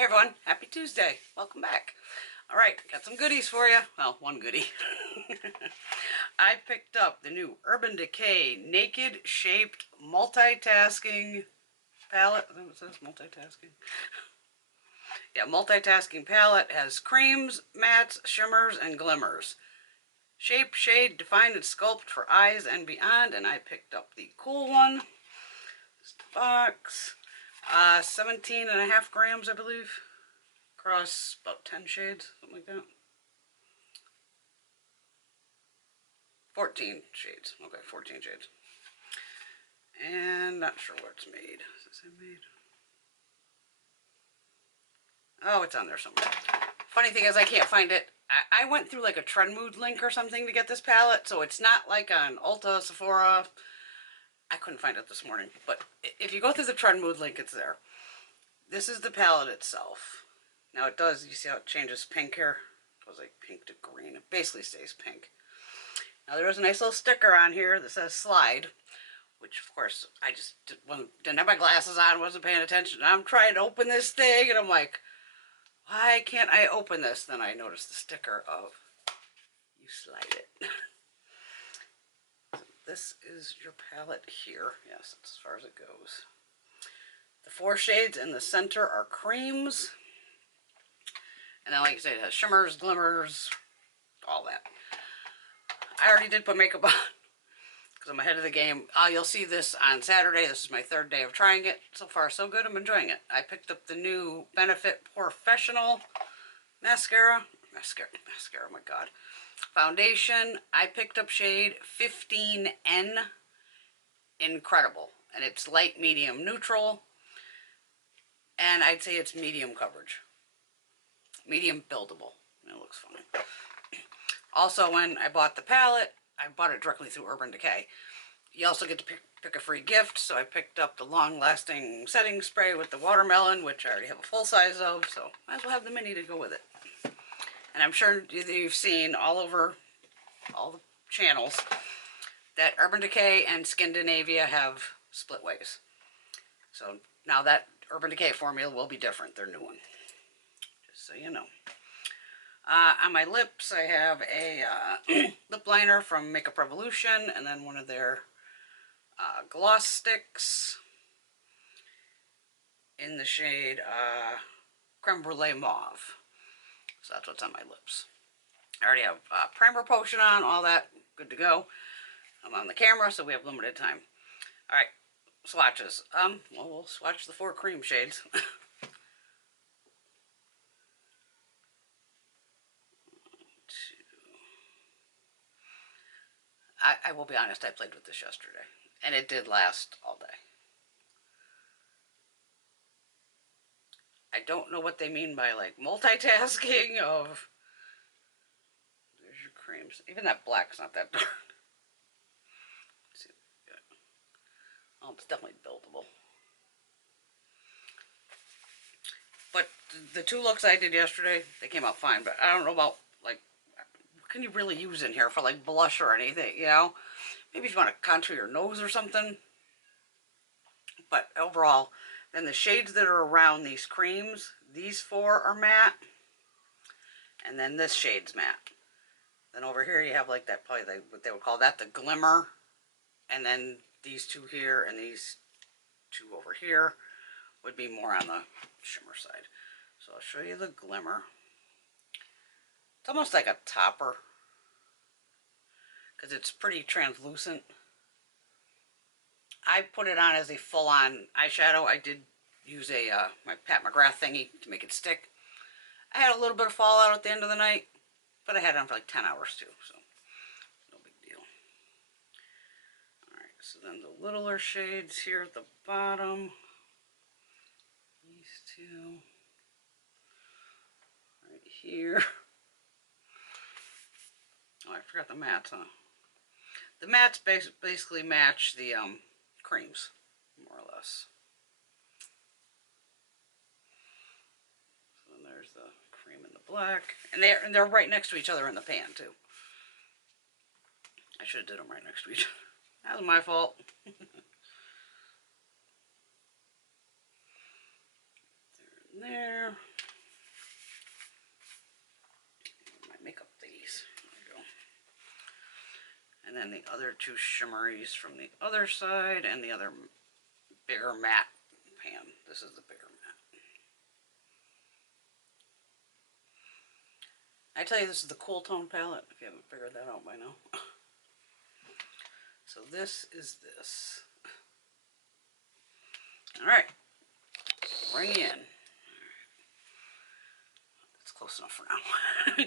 Hey everyone, happy Tuesday. Welcome back. Alright, got some goodies for you. Well, one goodie. I picked up the new Urban Decay Naked Shaped Multitasking Palette. I think it says multitasking. Yeah, multitasking palette has creams, mattes, shimmers, and glimmers. Shape, shade, define, and sculpt for eyes and beyond. And I picked up the cool one. This box. 17.5 grams, I believe. Across about 10 shades, something like that. 14 shades. Okay, 14 shades. And not sure where it's made. Does it say made? Oh, it's on there somewhere. Funny thing is I can't find it. I went through like a Trendmoods link or something to get this palette, so it's not like on Ulta, Sephora. I couldn't find it this morning, but if you go through the Trendmoods link, it's there. This is the palette itself. Now it does, you see how it changes pink here? It goes like pink to green. It basically stays pink. Now there is a nice little sticker on here that says slide, which of course I just didn't have my glasses on, wasn't paying attention. I'm trying to open this thing and I'm like, why can't I open this? Then I noticed the sticker of you slide it. So this is your palette here. Yes, that's as far as it goes. The 4 shades in the center are creams. And then, like I said, it has shimmers, glimmers, all that. I already did put makeup on because I'm ahead of the game. You'll see this on Saturday. This is my 3rd day of trying it. So far, so good. I'm enjoying it. I picked up the new Benefit Professional mascara. Mascara, oh my God. Foundation. I picked up shade 15N. Incredible. And it's light, medium, neutral. And I'd say it's medium coverage. Medium buildable. It looks funny. Also, when I bought the palette, I bought it directly through Urban Decay. You also get to pick a free gift, so I picked up the long-lasting setting spray with the watermelon, which I already have a full size of, so might as well have the mini to go with it. And I'm sure you've seen all over all the channels that Urban Decay and Skindinavia have split ways. So now that Urban Decay formula will be different, their new one. Just so you know. On my lips, I have a lip liner from Makeup Revolution, and then one of their gloss sticks in the shade Creme Brulee Mauve. So that's what's on my lips. I already have primer potion on, all that, good to go. I'm on the camera, so we have limited time. All right, swatches. Well, we'll swatch the 4 cream shades. I will be honest, I played with this yesterday, and it did last all day. I don't know what they mean by like multitasking of, there's your creams. Even that black's not that dark. Let's see. Oh, it's definitely buildable. But the 2 looks I did yesterday, they came out fine, but I don't know about like, what can you really use in here for like blush or anything, you know? Maybe if you want to contour your nose or something. But overall, then the shades that are around these creams, these 4 are matte. And then this shade's matte. Then over here you have like that, probably what they would call that the glimmer. And then these 2 here and these 2 over here would be more on the shimmer side. So I'll show you the glimmer. It's almost like a topper, because it's pretty translucent. I put it on as a full-on eyeshadow. I did use a my Pat McGrath thingy to make it stick. I had a little bit of fallout at the end of the night, but I had it on for like 10 hours too, so no big deal. Alright, so then the littler shades here at the bottom. These 2. Right here. Oh, I forgot the mattes, huh? The mattes basically match the creams, more or less. So then there's the cream and the black. And they're right next to each other in the pan, too. I should have did them right next to each other. That was my fault. There and there. then the other two shimmeries from the other side, and the other bigger matte pan. This is the bigger matte. I tell you, this is the Cool Tone palette, if you haven't figured that out by now. So this is this. Alright, bring in. That's close enough for now.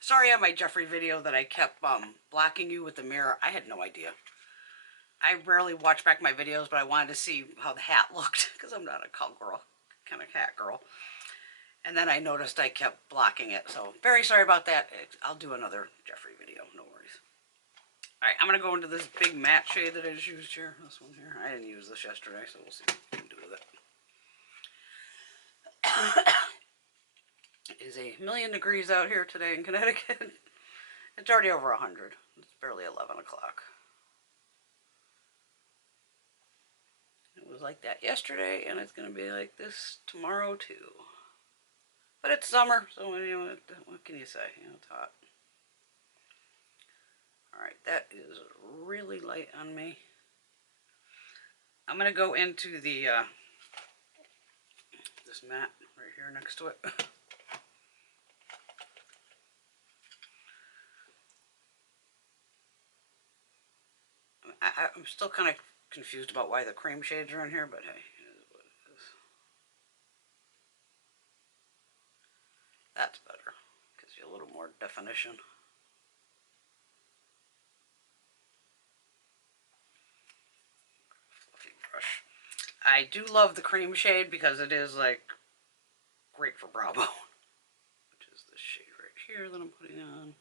Sorry on my Jeffrey video that I kept blocking you with the mirror. I had no idea. I rarely watch back my videos, but I wanted to see how the hat looked, because I'm not a cowgirl kind of cat girl. And then I noticed I kept blocking it, so very sorry about that. I'll do another Jeffrey video, no worries. Alright, I'm going to go into this big matte shade that I just used here. This one here. I didn't use this yesterday, so we'll see what we can do with it. It is 1,000,000 degrees out here today in Connecticut. It's already over 100. It's barely 11 o'clock. It was like that yesterday, and it's going to be like this tomorrow too. But it's summer, so you know, what can you say? You know, it's hot. Alright, that is really light on me. I'm going to go into the this matte right here next to it. I'm still kind of confused about why the cream shades are in here, but hey, it is what it is. That's better. Gives you a little more definition. Fluffy brush. I do love the cream shade because it is like great for brow bone, which is this shade right here that I'm putting on.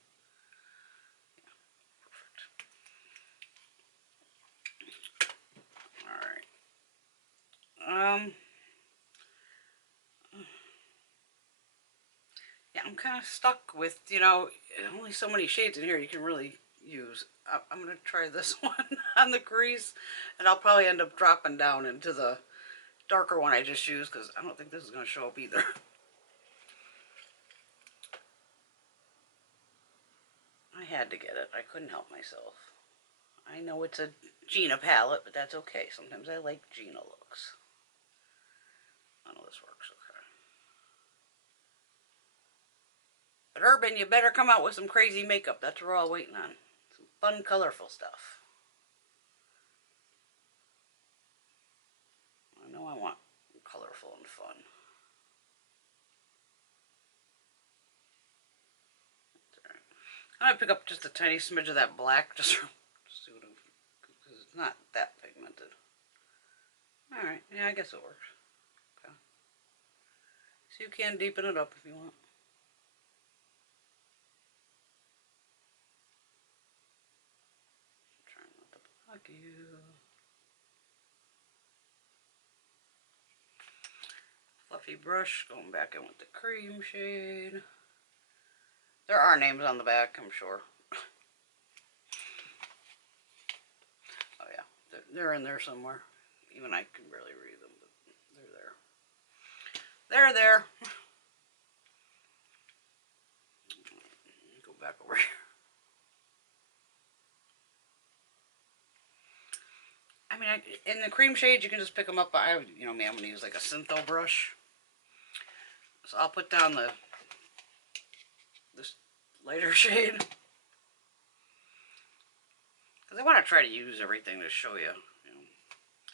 Yeah, I'm kind of stuck with, you know, only so many shades in here you can really use. I'm going to try this one on the crease, and I'll probably end up dropping down into the darker one I just used, because I don't think this is going to show up either. I had to get it. I couldn't help myself. I know it's a Gina palette, but that's okay. Sometimes I like Gina looks. I know this works okay. But Urban, you better come out with some crazy makeup. That's what we're all waiting on. Some fun, colorful stuff. I know I want colorful and fun. I'm going to pick up just a tiny smidge of that black, just to see what because it's not that pigmented. Alright, yeah, I guess it works. Okay. So you can deepen it up if you want. Try not to block you. Fluffy brush, going back in with the cream shade. There are names on the back, I'm sure. Oh yeah, they're in there somewhere. Even I can barely read them, but they're there. They're there. Go back over here. I mean, in the cream shades, you can just pick them up. You know me, I'm going to use like a Syntho brush. So I'll put down this lighter shade. Because I want to try to use everything to show you.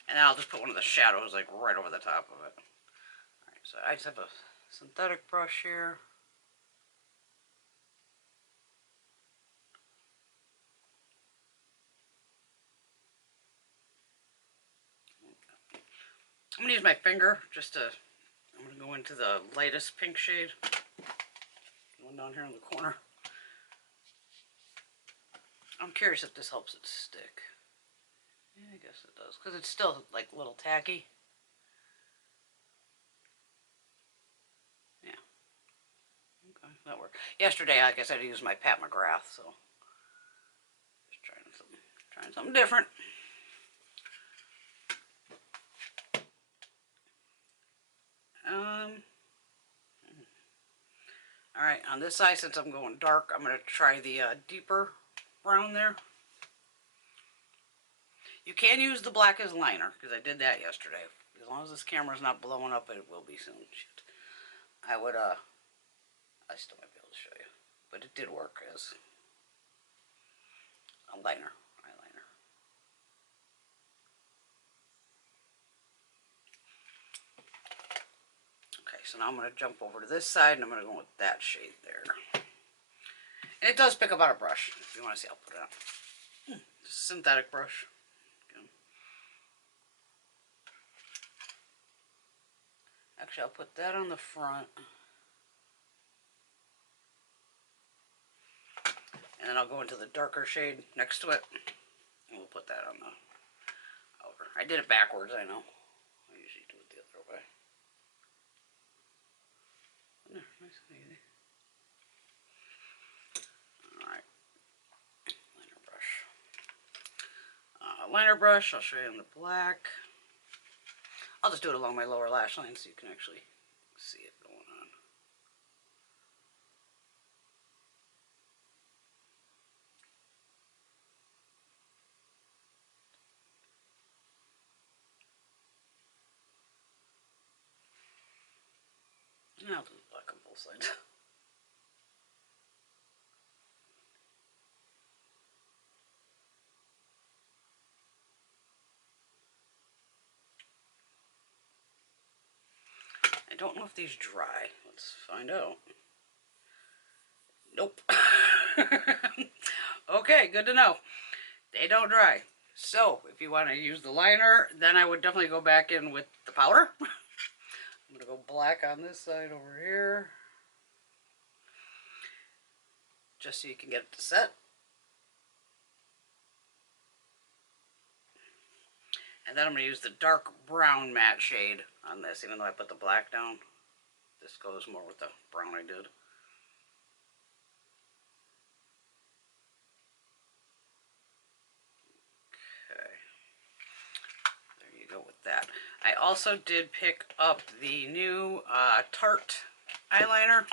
And then I'll just put one of the shadows like right over the top of it. Alright, so I just have a synthetic brush here. I'm going to use my finger just to, I'm going to go into the lightest pink shade. One down here in the corner. I'm curious if this helps it stick. Yeah, I guess it does, because it's still like a little tacky. Yeah. Okay, that worked. Yesterday, like I said, I used my Pat McGrath, so just trying something different. Alright, on this side, since I'm going dark, I'm going to try the deeper brown there. You can use the black as liner, because I did that yesterday. As long as this camera's not blowing up, it will be soon. Shit. I would, I still might be able to show you. But it did work as a liner, eyeliner. Okay, so now I'm going to jump over to this side, and I'm going to go with that shade there. And it does pick up on a brush. If you want to see, I'll put it on. Just a synthetic brush. Again. Actually, I'll put that on the front. And then I'll go into the darker shade next to it. And we'll put that on the outer. I did it backwards, I know. I usually do it the other way. There, nice and easy. Alright. Liner brush, I'll show you on the black. I'll just do it along my lower lash line so you can actually see it going on. And I'll do the black on both sides. I don't know if these dry. Let's find out. Nope. Okay, good to know. They don't dry. So, if you want to use the liner, then I would definitely go back in with the powder. I'm going to go black on this side over here. Just so you can get it to set. And then I'm going to use the dark brown matte shade on this, even though I put the black down. This goes more with the brown I did. Okay. There you go with that. I also did pick up the new Tarte eyeliner.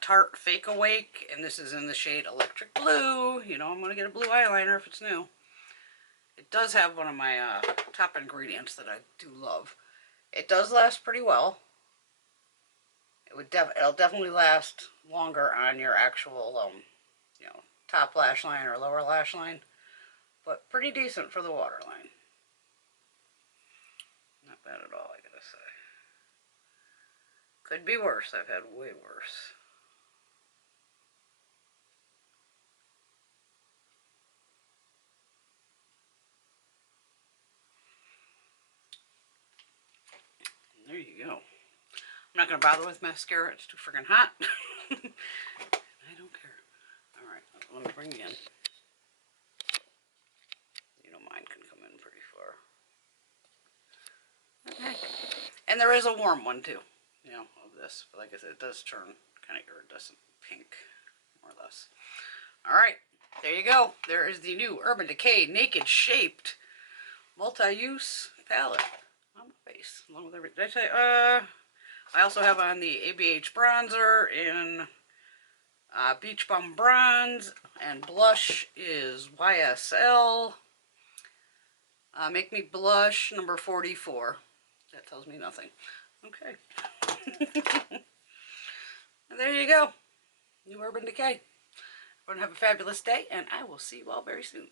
Tarte Fake Awake, and this is in the shade Electric Blue. You know I'm going to get a blue eyeliner if it's new. It does have one of my top ingredients that I do love. It does last pretty well. It'll definitely last longer on your actual, you know, top lash line or lower lash line, but pretty decent for the waterline. Not bad at all, I gotta say. Could be worse. I've had way worse. There you go. I'm not going to bother with mascara. It's too freaking hot. I don't care. Alright, let me bring you in. You know mine can come in pretty far. Okay. And there is a warm one too, you know, of this. But like I said, it does turn kind of iridescent pink, more or less. Alright, there you go. There is the new Urban Decay Naked Shaped Multi-Use Palette on my face. Along with everything. Did I say, I also have on the ABH bronzer in Beach Bum Bronze, and blush is YSL. Make Me Blush number 44. That tells me nothing. Okay. And there you go. New Urban Decay. Everyone have a fabulous day, and I will see you all very soon.